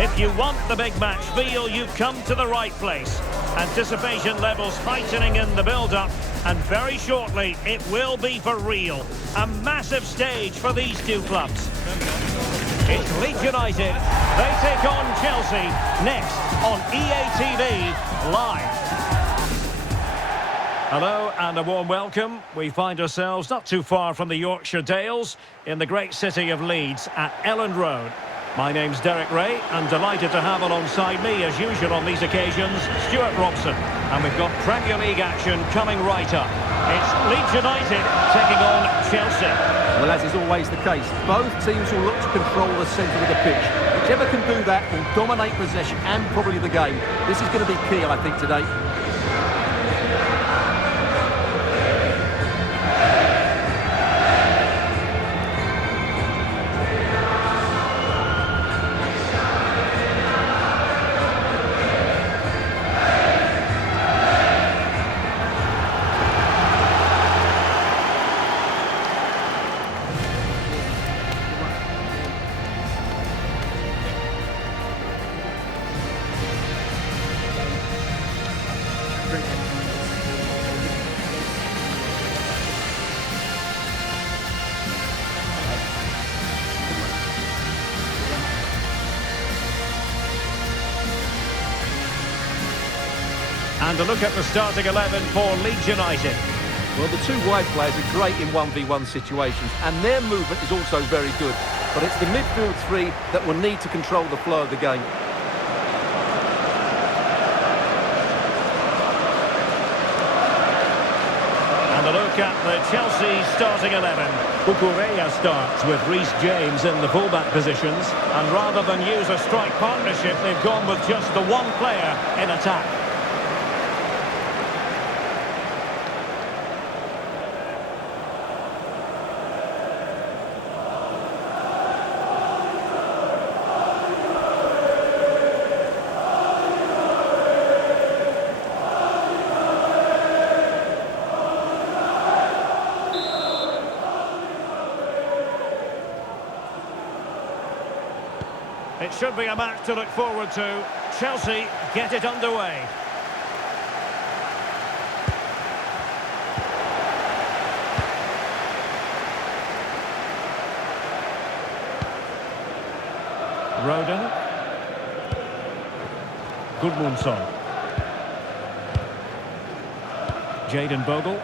If you want the big match feel, you've come to the right place. Anticipation levels heightening in the build-up, and very shortly it will be for real. A massive stage for these two clubs. It's Leeds United. They take on Chelsea next on EA TV Live. Hello and a warm welcome. We find ourselves not too far from the Yorkshire Dales in the great city of Leeds at Elland Road. My name's Derek Ray, and delighted to have alongside me, as usual on these occasions, Stuart Robson. And we've got Premier League action coming right up. It's Leeds United taking on Chelsea. Well, as is always the case, both teams will look to control the centre of the pitch. Whichever can do that will dominate possession and probably the game. This is going to be key, I think, today. And a look at the starting 11 for Leeds United. Well, the two wide players are great in 1v1 situations, and their movement is also very good. But it's the midfield three that will need to control the flow of the game. And a look at the Chelsea starting 11. Cucurella starts with Reece James in the fullback positions. And rather than use a strike partnership, they've gone with just the one player in attack. It should be a match to look forward to. Chelsea get it underway. Roden. Gudmundsson. Jayden Bogle.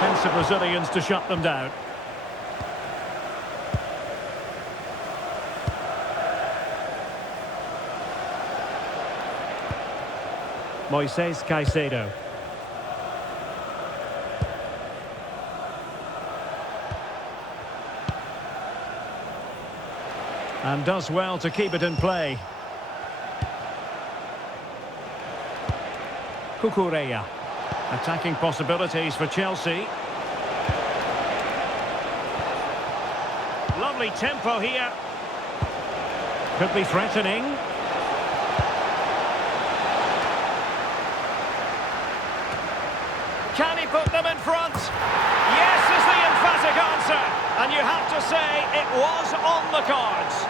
Defensive Brazilians to shut them down. Moises Caicedo. And does well to keep it in play. Cucurella. Attacking possibilities for Chelsea. Lovely tempo here. Could be threatening. Can he put them in front? Yes is the emphatic answer. And you have to say it was on the cards.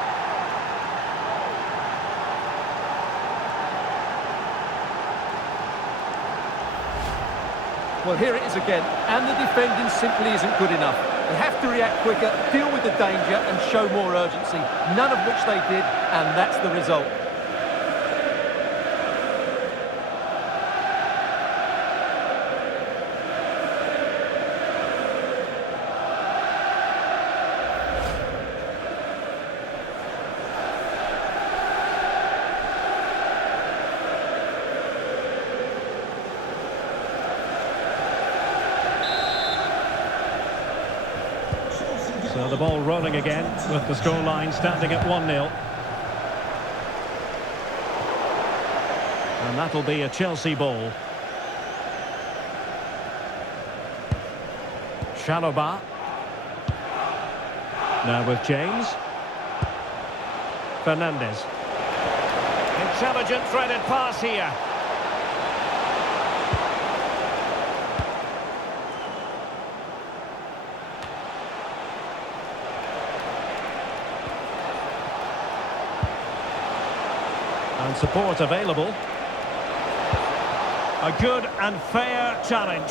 Well, here it is again, and the defending simply isn't good enough. They have to react quicker, deal with the danger and show more urgency, none of which they did, and that's the result. So the ball rolling again with the scoreline standing at 1-0. And that'll be a Chelsea ball. Chalobah. Now with James. Fernandes. Intelligent threaded pass here. And support available. A good and fair challenge.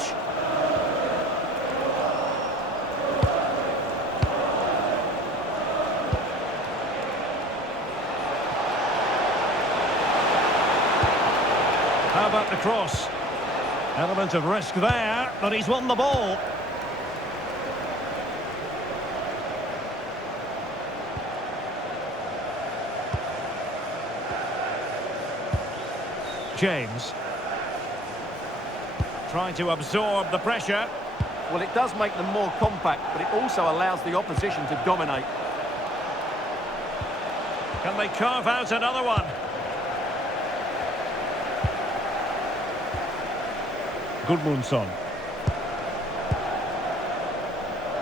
How about the cross? Element of risk there, but he's won the ball. James. Trying to absorb the pressure. Well, it does make them more compact, but it also allows the opposition to dominate. Can they carve out another one? Gudmundsson.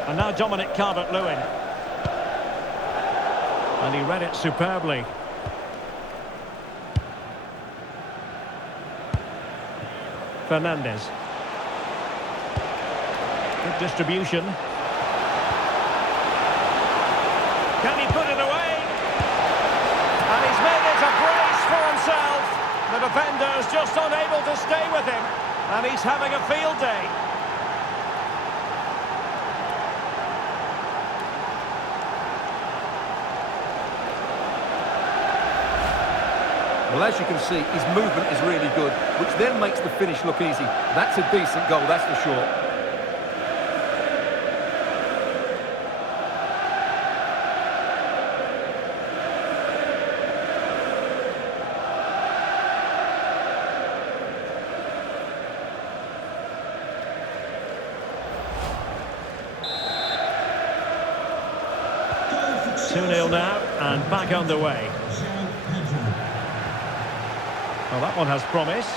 And now Dominic Calvert-Lewin. And he read it superbly. Fernandez. Good distribution. Can he put it away? And he's made it a brace for himself. The defender's just unable to stay with him. And he's having a field day. Well, as you can see, his movement is really good, which then makes the finish look easy. That's a decent goal, that's for sure. Two 0 now, and back underway. Well, that one has promise.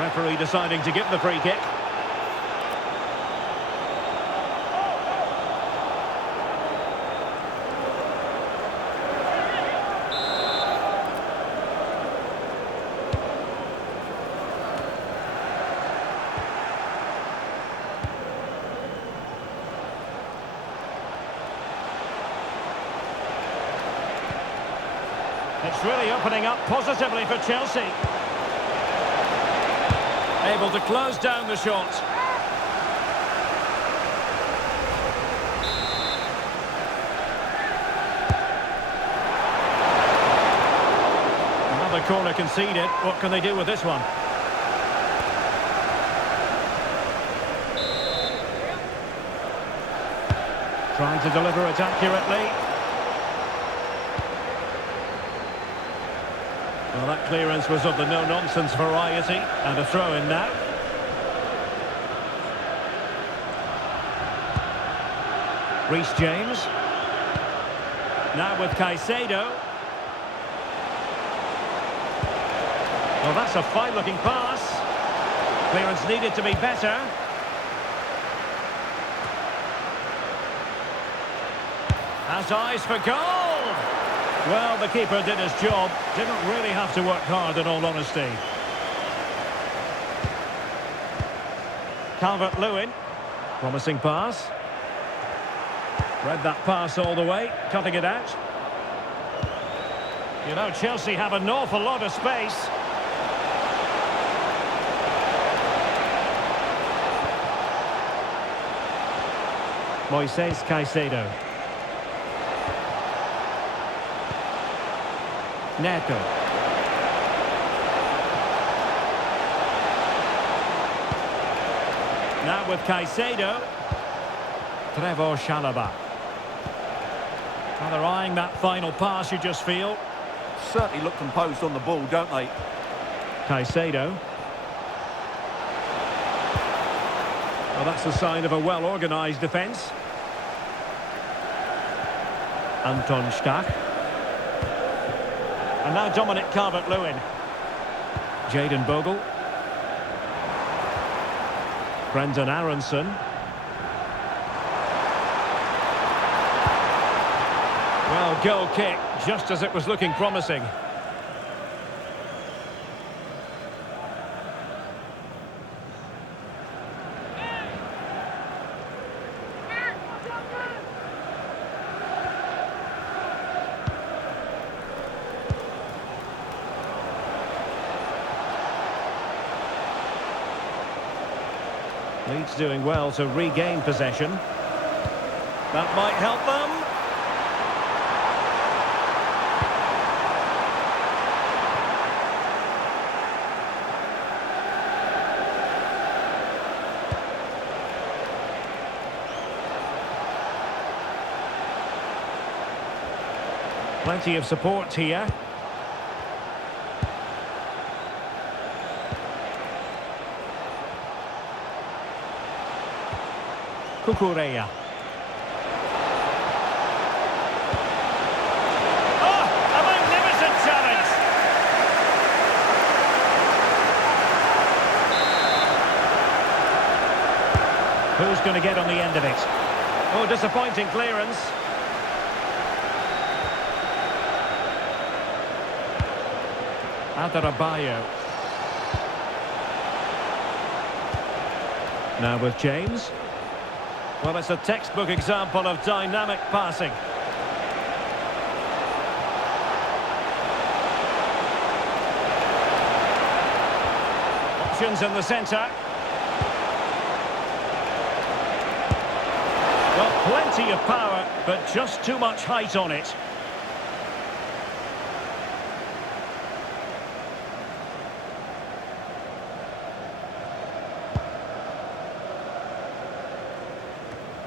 Referee deciding to give the free kick. It's really opening up positively for Chelsea. Able to close down the shot. Another corner conceded. What can they do with this one? Trying to deliver it accurately. Well, that clearance was of the no-nonsense variety, and a throw-in now. Reece James. Now with Caicedo. Well, that's a fine-looking pass. Clearance needed to be better. Has eyes for goal! Well, the keeper did his job. Didn't really have to work hard, in all honesty. Calvert-Lewin. Promising pass. Read that pass all the way, cutting it out. You know, Chelsea have an awful lot of space. Moises Caicedo. Neto. Now with Caicedo. Trevor Chalobah. Well, they're eyeing that final pass, you just feel. Certainly look composed on the ball, don't they? Caicedo. Well, that's a sign of a well-organised defence. Anton Stach. And now Dominic Calvert-Lewin. Jadon Bogle. Brendan Aronson. Well, goal kick, just as it was looking promising. Leeds doing well to regain possession. That might help them. Plenty of support here. Kukureya. Oh, a magnificent challenge! Who's going to get on the end of it? Oh, disappointing clearance. Adarabayo. Now with James. Well, it's a textbook example of dynamic passing. Options in the centre. Well, plenty of power, but just too much height on it.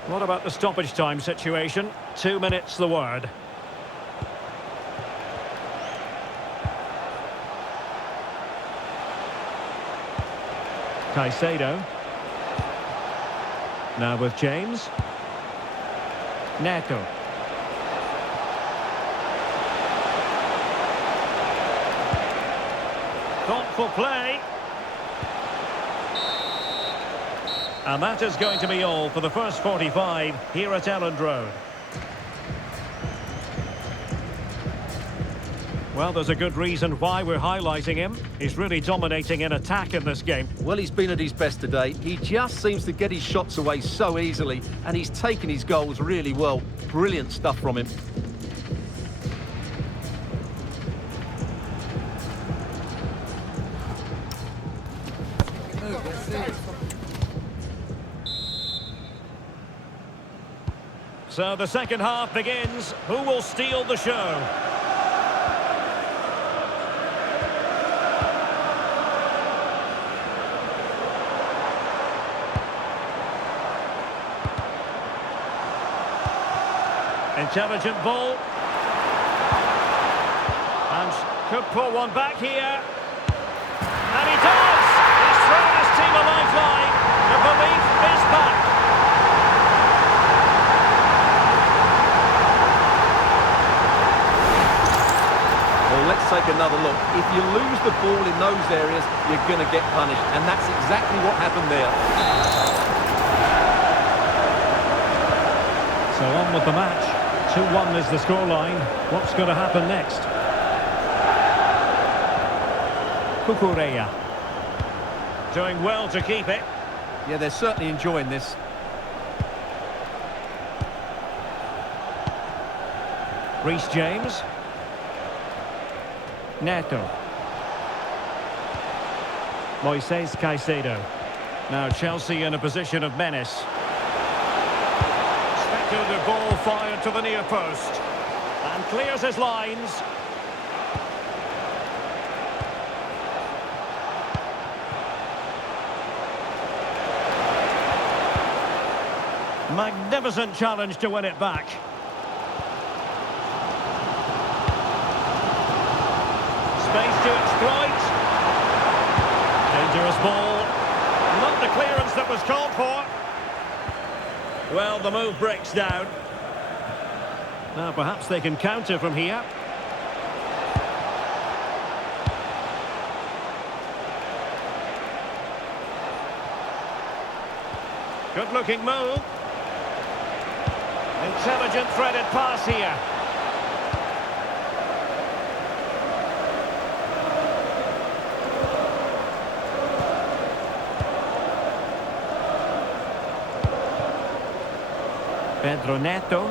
What about the stoppage time situation? 2 minutes the word. Caicedo. Now with James. Neto. Thoughtful play. And that is going to be all for the first 45 here at Elland Road. Well, there's a good reason why we're highlighting him. He's really dominating in attack in this game. Well, he's been at his best today. He just seems to get his shots away so easily, and he's taken his goals really well. Brilliant stuff from him. So the second half begins. Who will steal the show? Intelligent ball. And could pull one back here. And he does! He's thrown his team a lifeline. The belief is back. Well, let's take another look. If you lose the ball in those areas, you're going to get punished. And that's exactly what happened there. So on with the match. 2-1 is the scoreline. What's going to happen next? Kukureya. Doing well to keep it. Yeah, they're certainly enjoying this. Reece James. Neto. Moises Caicedo. Now Chelsea in a position of menace. Speculative ball fired to the near post. And clears his lines. Magnificent challenge to win it back. Space to exploit. Dangerous ball. Not the clearance that was called for. Well, the move breaks down. Now perhaps they can counter from here. Good looking move. Intelligent threaded pass here. Pedro Neto.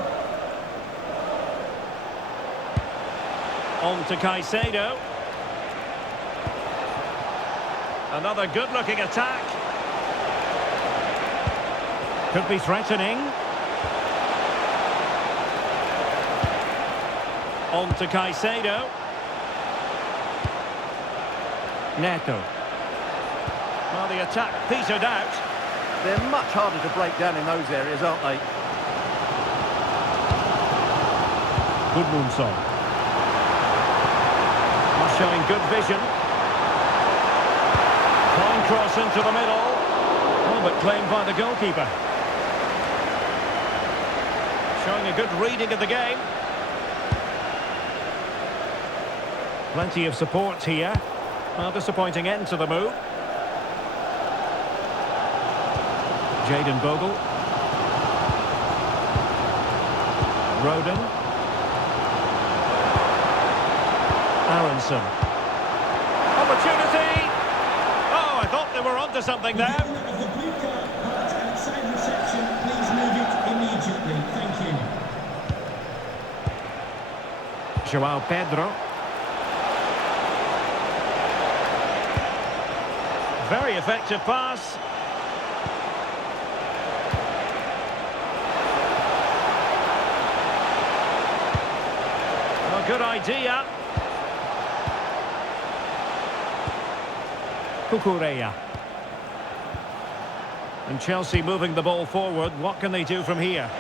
On to Caicedo. Another good-looking attack. Could be threatening. On to Caicedo. Neto. Well, the attack petered out. They're much harder to break down in those areas, aren't they? Gudmundsson. Showing good vision. Fine cross into the middle. Oh, but claimed by the goalkeeper. Showing a good reading of the game. Plenty of support here. Well, disappointing end to the move. Jayden Bogle. Roden. Aronson. Opportunity! Oh, I thought they were onto something there. Of the blue card part outside reception, please move it immediately. Thank you. Joao Pedro. Very effective pass. Oh, good idea. Cucurella. And Chelsea moving the ball forward. What can they do from here?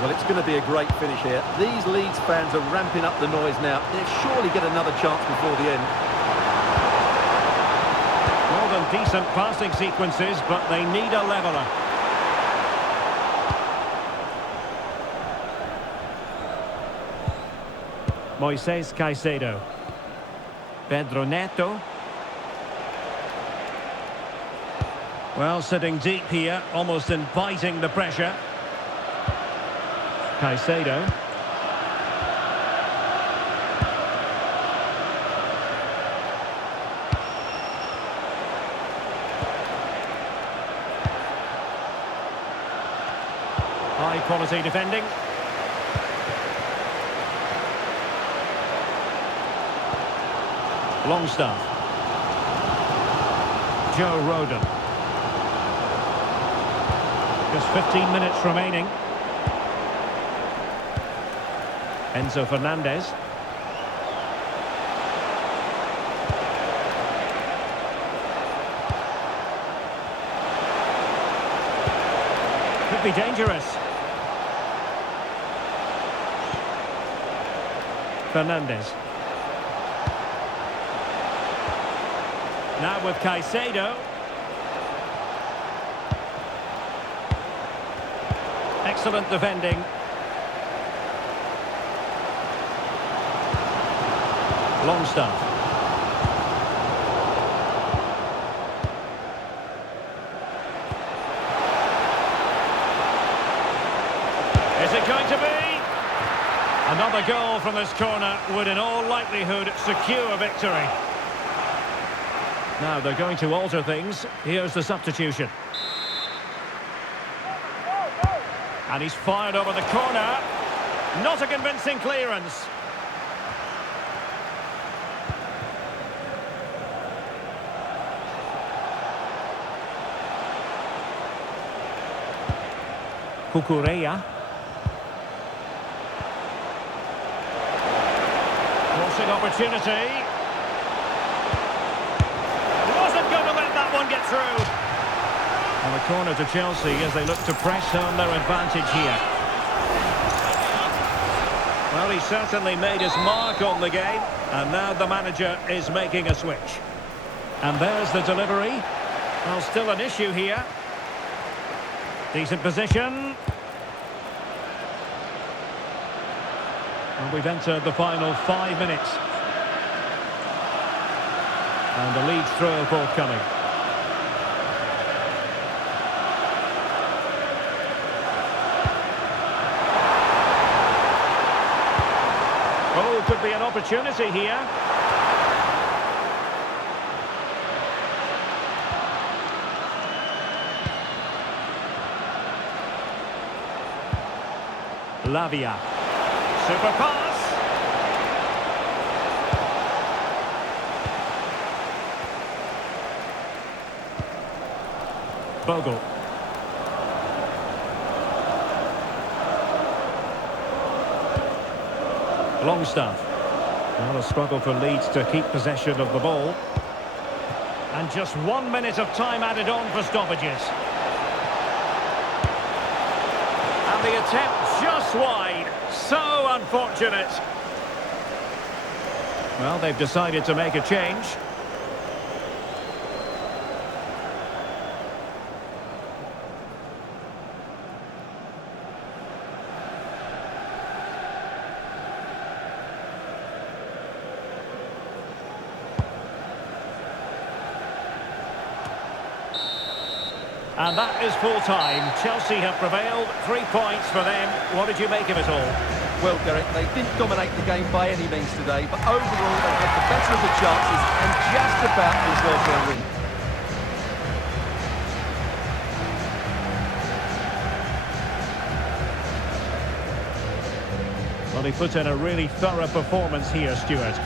Well, it's going to be a great finish here. These Leeds fans are ramping up the noise now. They'll surely get another chance before the end. More than decent passing sequences, but they need a leveller. Moises Caicedo. Pedro Neto. Well, sitting deep here, almost inviting the pressure. Caicedo. High quality defending. Longstaff. Joe Roden. Just 15 minutes remaining. Enzo Fernandez. Could be dangerous. Fernandez. Now with Caicedo. Excellent defending. Longstaff. Is it going to be? Another goal from this corner would in all likelihood secure victory. Now they're going to alter things. Here's the substitution. And he's fired over the corner. Not a convincing clearance. Cucurella. Crossing opportunity. Wasn't going to let that one get through. And a corner to Chelsea as they look to press on their advantage here. Well, he certainly made his mark on the game, and now the manager is making a switch. And there's the delivery. Well, still an issue here. Decent position. And we've entered the final 5 minutes. And the Leeds throw forthcoming. Oh, could be an opportunity here. Lavia. Super pass. Bogle. Longstaff. Well, a struggle for Leeds to keep possession of the ball. And just 1 minute of time added on for stoppages. And the attempt just wide. So unfortunate. Well, they've decided to make a change. And that is full-time. Chelsea have prevailed. 3 points for them. What did you make of it all? Well, Derek, they didn't dominate the game by any means today, but overall they had the better of the chances and just about deserved their win. Well, he put in a really thorough performance here, Stuart.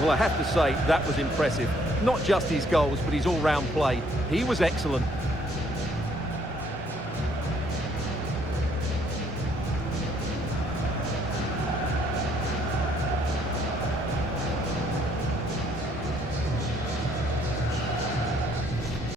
Well, I have to say, that was impressive. Not just his goals, but his all-round play. He was excellent.